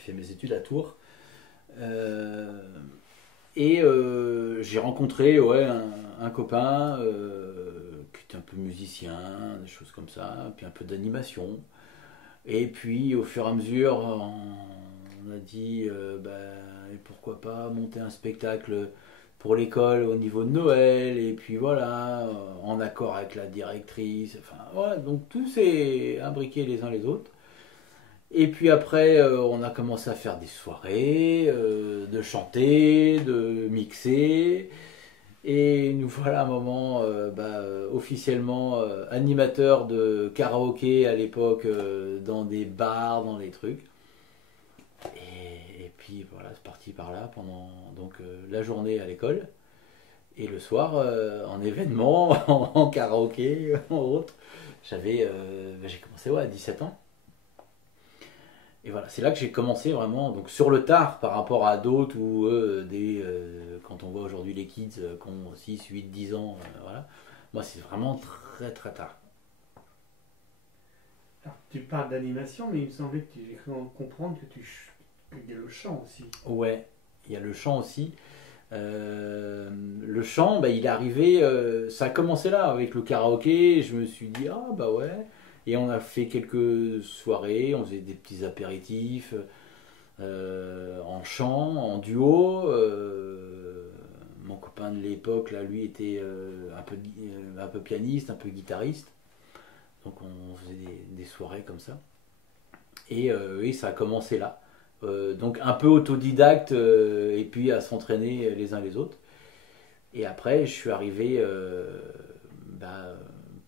j'ai fait mes études à Tours. J'ai rencontré ouais, un copain qui était un peu musicien, des choses comme ça, puis un peu d'animation. Et puis au fur et à mesure, on a dit et pourquoi pas monter un spectacle pour l'école au niveau de Noël, et puis voilà, en accord avec la directrice. Enfin, voilà, donc tout s'est imbriqué les uns les autres. Et puis après, on a commencé à faire des soirées, de chanter, de mixer. Et nous voilà à un moment officiellement animateur de karaoké à l'époque dans des bars, dans des trucs. Et puis voilà, c'est parti par là pendant donc la journée à l'école et le soir en événement, en karaoké, en autre. J'ai commencé ouais, à 17 ans. Et voilà, c'est là que j'ai commencé vraiment, donc sur le tard par rapport à d'autres ou quand on voit aujourd'hui les kids qui ont 6, 8, 10 ans, voilà. Moi, c'est vraiment très très tard. Alors, tu parles d'animation, mais il me semblait que j'ai cru comprendre qu'il y a le chant aussi. Ouais, il y a le chant aussi. Le chant, bah, il est arrivé, ça a commencé là avec le karaoké. Je me suis dit, ah bah ouais. Et on a fait quelques soirées, on faisait des petits apéritifs en chant, en duo. Mon copain de l'époque, là, lui, était un peu pianiste, un peu guitariste. Donc on faisait des soirées comme ça. Et oui, ça a commencé là. Donc un peu autodidacte et puis à s'entraîner les uns les autres. Et après, je suis arrivé bah,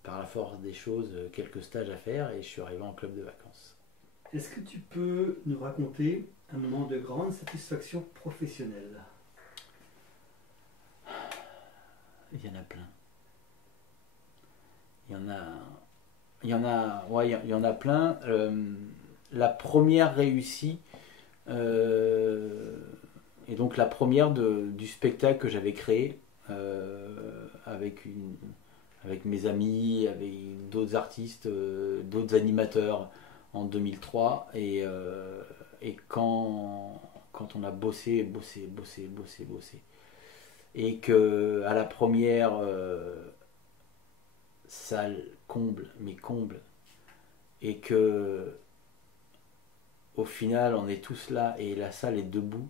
par la force des choses, quelques stages à faire et je suis arrivé en club de vacances. Est-ce que tu peux nous raconter un moment de grande satisfaction professionnelle? Il y en a plein. Il y en a, ouais, il y en a plein. La première réussie, et donc la première du spectacle que j'avais créé avec avec mes amis, avec d'autres artistes, d'autres animateurs en 2003. Et quand on a bossé, et que à la première salle comble, mais comble, et que au final on est tous là et la salle est debout,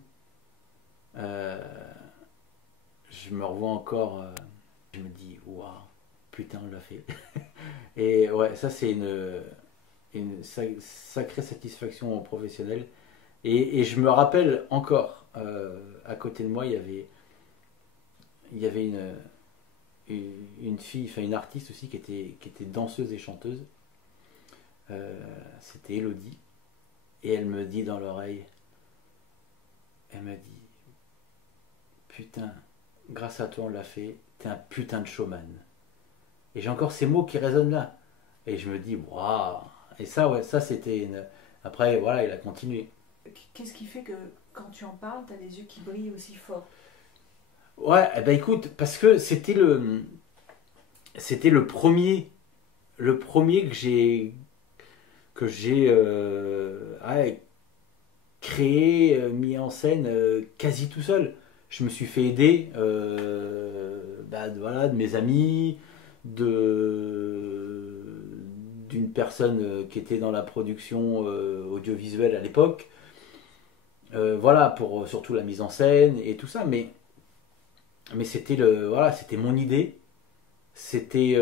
euh, je me revois encore, je me dis waouh, putain on l'a fait. Et ouais, ça c'est une sacrée satisfaction professionnelle. Et je me rappelle encore, à côté de moi, il y avait une fille, enfin une artiste aussi qui était danseuse et chanteuse. C'était Elodie. Et elle me dit dans l'oreille, elle m'a dit, putain, grâce à toi on l'a fait, t'es un putain de showman. Et j'ai encore ces mots qui résonnent là. Et je me dis, waouh. Et ça, ouais, ça c'était une. Après, voilà, il a continué. Qu'est-ce qui fait que quand tu en parles, tu as les yeux qui brillent aussi fort? Ouais, eh ben écoute, parce que c'était le premier que j'ai ouais, créé, mis en scène quasi tout seul. Je me suis fait aider voilà, de mes amis, d'une personne qui était dans la production audiovisuelle à l'époque. Voilà, pour surtout la mise en scène et tout ça. Mais c'était voilà, c'était mon idée. C'était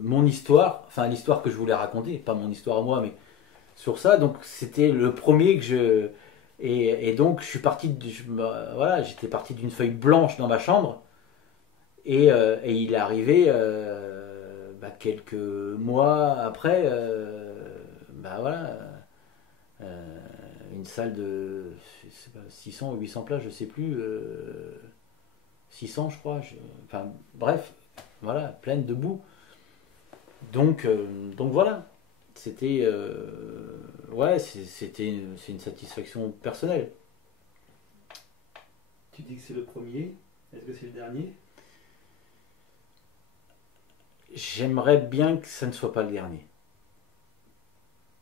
mon histoire. Enfin, l'histoire que je voulais raconter. Pas mon histoire à moi, mais sur ça. Donc c'était le premier que je. Et donc je suis parti, voilà, j'étais parti d'une feuille blanche dans ma chambre et il est arrivé quelques mois après, voilà, euh, une salle de je sais pas, 600 ou 800 places, je sais plus, 600 je crois, enfin bref, voilà, pleine de boue. Donc voilà, c'était ouais, c'est une satisfaction personnelle. Tu dis que c'est le premier. Est-ce que c'est le dernier? J'aimerais bien que ça ne soit pas le dernier.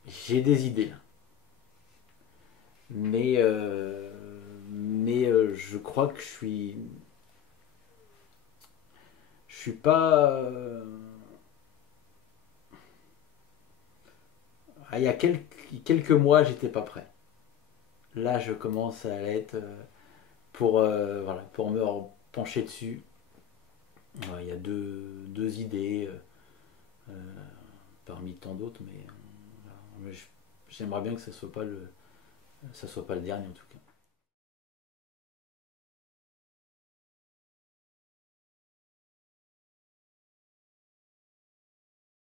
J'ai des idées là. Mais je crois que je suis pas. Il y a quelques mois, j'étais pas prêt. Là, je commence à l'être voilà, pour me pencher dessus. Ouais, il y a deux idées parmi tant d'autres, mais j'aimerais bien que ça soit pas le dernier en tout cas.